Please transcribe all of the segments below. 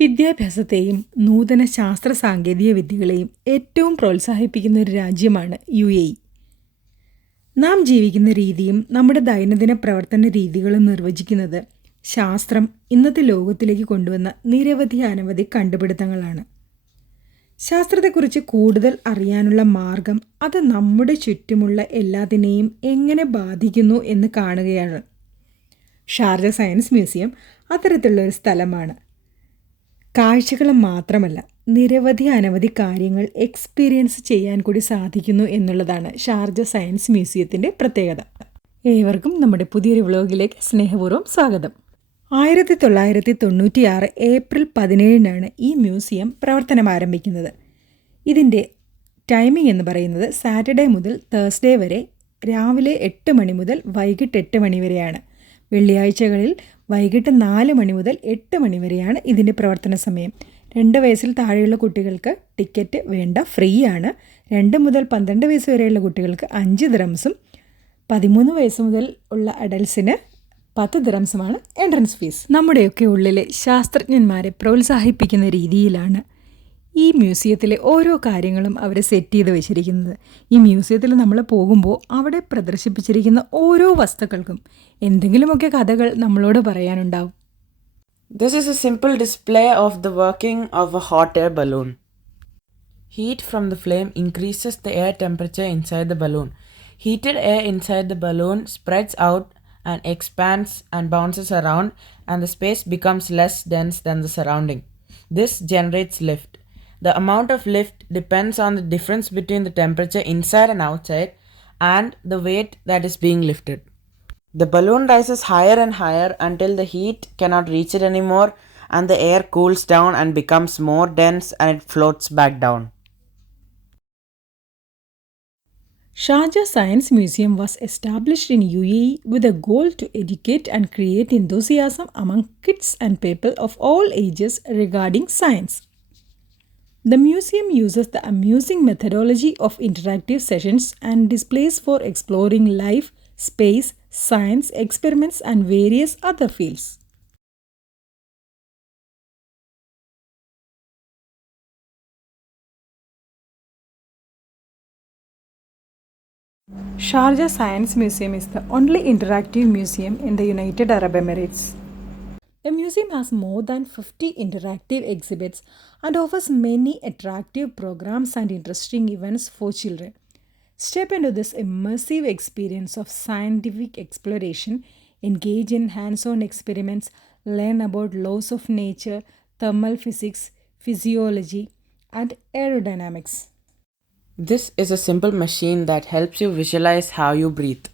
വിദ്യാഭ്യാസത്തെയും നൂതന ശാസ്ത്ര സാങ്കേതിക വിദ്യകളെയും ഏറ്റവും പ്രോത്സാഹിപ്പിക്കുന്ന ഒരു രാജ്യമാണ് U.A.E. നാം ജീവിക്കുന്ന രീതിയും നമ്മുടെ ദൈനംദിന പ്രവർത്തന രീതികളും നിർവചിക്കുന്നത് ശാസ്ത്രം ഇന്നത്തെ ലോകത്തിലേക്ക് കൊണ്ടുവന്ന അനവധി കണ്ടുപിടുത്തങ്ങളാണ്. ശാസ്ത്രത്തെക്കുറിച്ച് കൂടുതൽ അറിയാനുള്ള മാർഗം അത് നമ്മുടെ ചുറ്റുമുള്ള എല്ലാത്തിനെയും എങ്ങനെ ബാധിക്കുന്നു എന്ന് കാണുകയാണ്. ഷാർജ സയൻസ് മ്യൂസിയം അത്തരത്തിലുള്ള ഒരു സ്ഥലമാണ്. കാഴ്ചകൾ മാത്രമല്ല, അനവധി കാര്യങ്ങൾ എക്സ്പീരിയൻസ് ചെയ്യാൻ കൂടി സാധിക്കുന്നു എന്നുള്ളതാണ് ഷാർജ സയൻസ് മ്യൂസിയത്തിൻ്റെ പ്രത്യേകത. ഏവർക്കും നമ്മുടെ പുതിയൊരു വ്ലോഗിലേക്ക് സ്നേഹപൂർവ്വം സ്വാഗതം. 1996 ഏപ്രിൽ 17 ഈ മ്യൂസിയം പ്രവർത്തനം ആരംഭിക്കുന്നത്. ഇതിൻ്റെ ടൈമിംഗ് എന്ന് പറയുന്നത് സാറ്റർഡേ മുതൽ തേഴ്സ്ഡേ വരെ രാവിലെ 8 മണി മുതൽ വൈകിട്ട് 8 മണി വരെയാണ്. വെള്ളിയാഴ്ചകളിൽ വൈകിട്ട് 4 മണി മുതൽ 8 മണി വരെയാണ് ഇതിൻ്റെ പ്രവർത്തന സമയം. 2 വയസ്സിൽ താഴെയുള്ള കുട്ടികൾക്ക് ടിക്കറ്റ് വേണ്ട, ഫ്രീ ആണ്. 2 മുതൽ 12 വയസ്സ് വരെയുള്ള കുട്ടികൾക്ക് 5 ദിറംസും 13 വയസ്സ് മുതൽ ഉള്ള അഡൽസിന് 10 ദിറംസുമാണ് എൻട്രൻസ് ഫീസ്. നമ്മുടെയൊക്കെ ഉള്ളിലെ ശാസ്ത്രജ്ഞന്മാരെ പ്രോത്സാഹിപ്പിക്കുന്ന രീതിയിലാണ് ഈ മ്യൂസിയത്തിലെ ഓരോ കാര്യങ്ങളും അവർ സെറ്റ് ചെയ്ത് വെച്ചിരിക്കുന്നത്. ഈ മ്യൂസിയത്തിൽ നമ്മൾ പോകുമ്പോൾ അവിടെ പ്രദർശിപ്പിച്ചിരിക്കുന്ന ഓരോ വസ്തുക്കൾക്കും എന്തെങ്കിലുമൊക്കെ കഥകൾ നമ്മളോട് പറയാനുണ്ടാവും. This is a simple display of the working of a hot air balloon. Heat from the flame increases the air temperature inside the balloon. Heated air inside the balloon spreads out and expands and bounces around, and the space becomes less dense than the surrounding. This generates lift. The amount of lift depends on the difference between the temperature inside and outside and the weight that is being lifted. The balloon rises higher and higher until the heat cannot reach it anymore, and the air cools down and becomes more dense, and it floats back down. Sharjah Science Museum was established in U.A.E. with a goal to educate and create enthusiasm among kids and people of all ages regarding science. The museum uses the amusing methodology of interactive sessions and displays for exploring life, space, science, experiments, and various other fields. Sharjah Science Museum is the only interactive museum in the United Arab Emirates. The museum has more than 50 interactive exhibits and offers many attractive programs and interesting events for children. Step into this immersive experience of scientific exploration, engage in hands-on experiments, learn about laws of nature, thermal physics, physiology, and aerodynamics. This is a simple machine that helps you visualize how you breathe.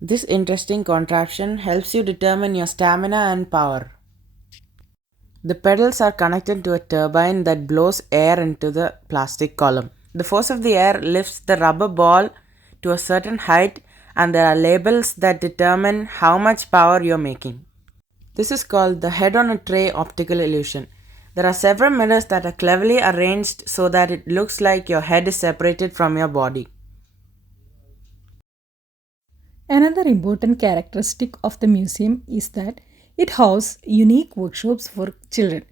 This interesting contraption helps you determine your stamina and power. The pedals are connected to a turbine that blows air into the plastic column. The force of the air lifts the rubber ball to a certain height, and there are labels that determine how much power you're making. This is called the head on a tray optical illusion. There are several mirrors that are cleverly arranged so that it looks like your head is separated from your body. Another important characteristic of the museum is that it houses unique workshops for children.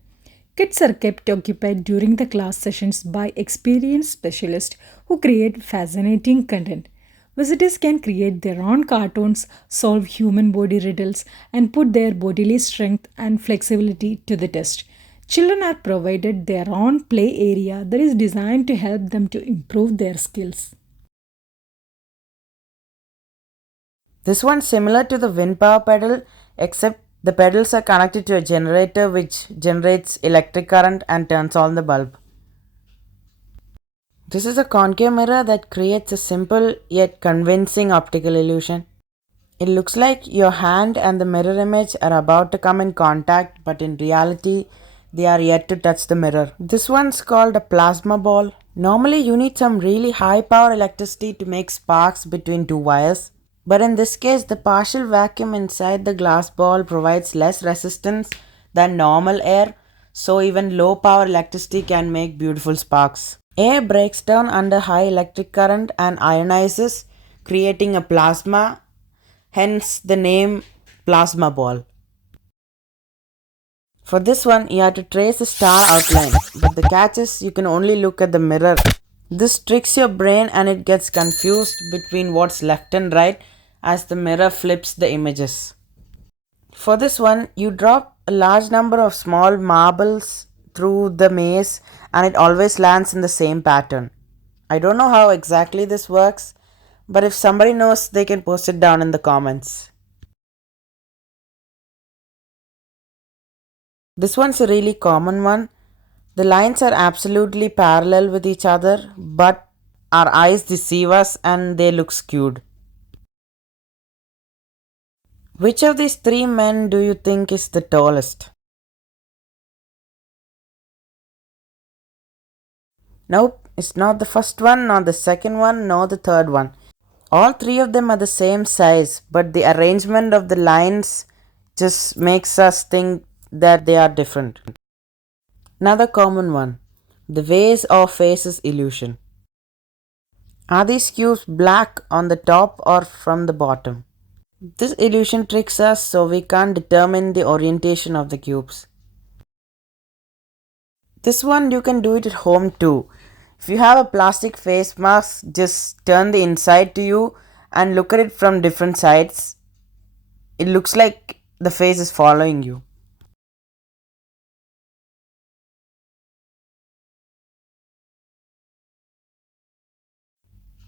Kids are kept occupied during the class sessions by experienced specialists who create fascinating content. Visitors can create their own cartoons, solve human body riddles, and put their bodily strength and flexibility to the test. Children are provided their own play area that is designed to help them to improve their skills. This one's similar to the wind power pedal, except the pedals are connected to a generator which generates electric current and turns on the bulb. This is a concave mirror that creates a simple yet convincing optical illusion. It looks like your hand and the mirror image are about to come in contact, but in reality, they are yet to touch the mirror. This one's called a plasma ball. Normally, you need some really high power electricity to make sparks between two wires. But in this case, the partial vacuum inside the glass ball provides less resistance than normal air, so even low power electricity can make beautiful sparks. Air breaks down under high electric current and ionizes, creating a plasma, hence the name plasma ball. For this one, you have to trace the star outline, but the catch is you can only look at the mirror. This tricks your brain and it gets confused between what's left and right as the mirror flips the images. For this one, you drop a large number of small marbles through the maze and it always lands in the same pattern. I don't know how exactly this works, but if somebody knows, they can post it down in the comments. This one's a really common one. The lines are absolutely parallel with each other, but our eyes deceive us and they look skewed. Which of these three men do you think is the tallest? Nope, it's not the first one, nor the second one, nor the third one. All three of them are the same size, but the arrangement of the lines just makes us think that they are different. Another common one, the vase or faces illusion. Are these cubes black on the top or from the bottom? This illusion tricks us so we can't determine the orientation of the cubes. This one you can do it at home too. If you have a plastic face mask, just turn the inside to you and look at it from different sides. It looks like the face is following you.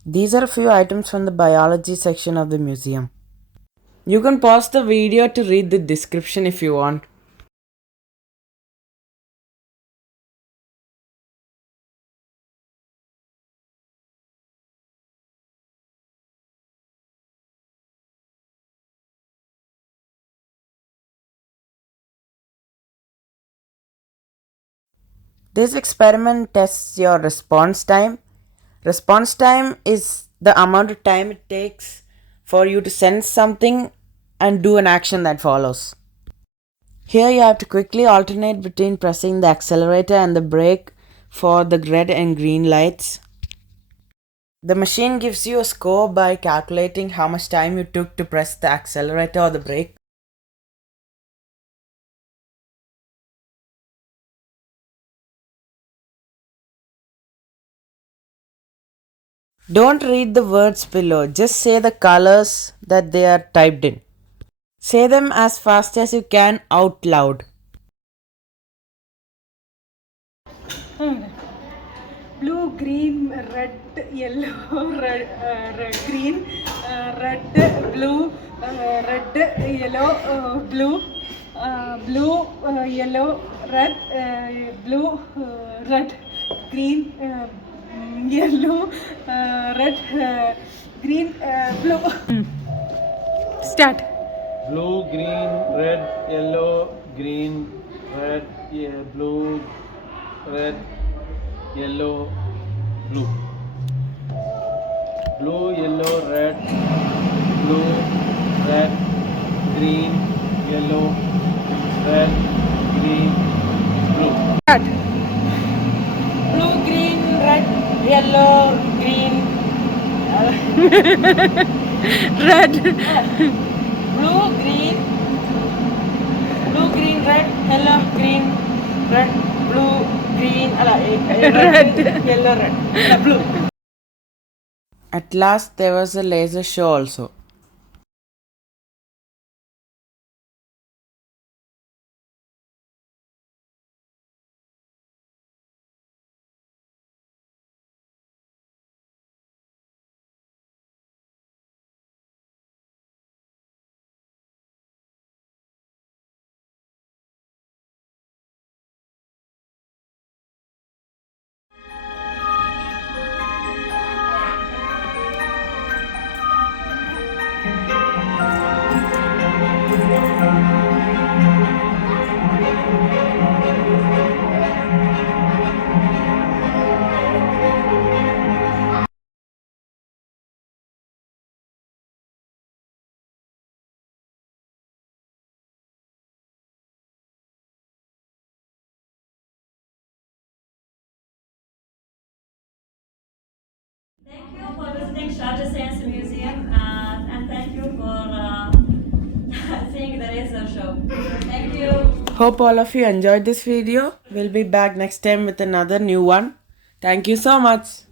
These are a few items from the biology section of the museum. You can pause the video to read the description if you want. This experiment tests your response time. Response time is the amount of time it takes for you to sense something and do an action that follows. Here you have to quickly alternate between pressing the accelerator and the brake for the red and green lights. The machine gives you a score by calculating how much time you took to press the accelerator or the brake. Don't read the words below, just say the colors that they are typed in. Say them as fast as you can out loud. Blue, green, red, yellow, green, red, blue, red, yellow, blue, blue, yellow, red, blue, red, green, yellow, red, green, blue. Start. Blue, green, red, yellow, green, red, blue, red, yellow, blue. Blue, yellow, red, blue, red, green, yellow, red, green, blue. Start. Blue, green, red, yellow, green, Red. blue, green, red, yellow, green, red, blue, green, Red. yellow, red, blue. At last, there was a laser show also. Thank you for visiting Sharjah Science Museum and thank you for seeing the laser show. Thank you. Hope all of you enjoyed this video. We'll be back next time with another new one. Thank you so much.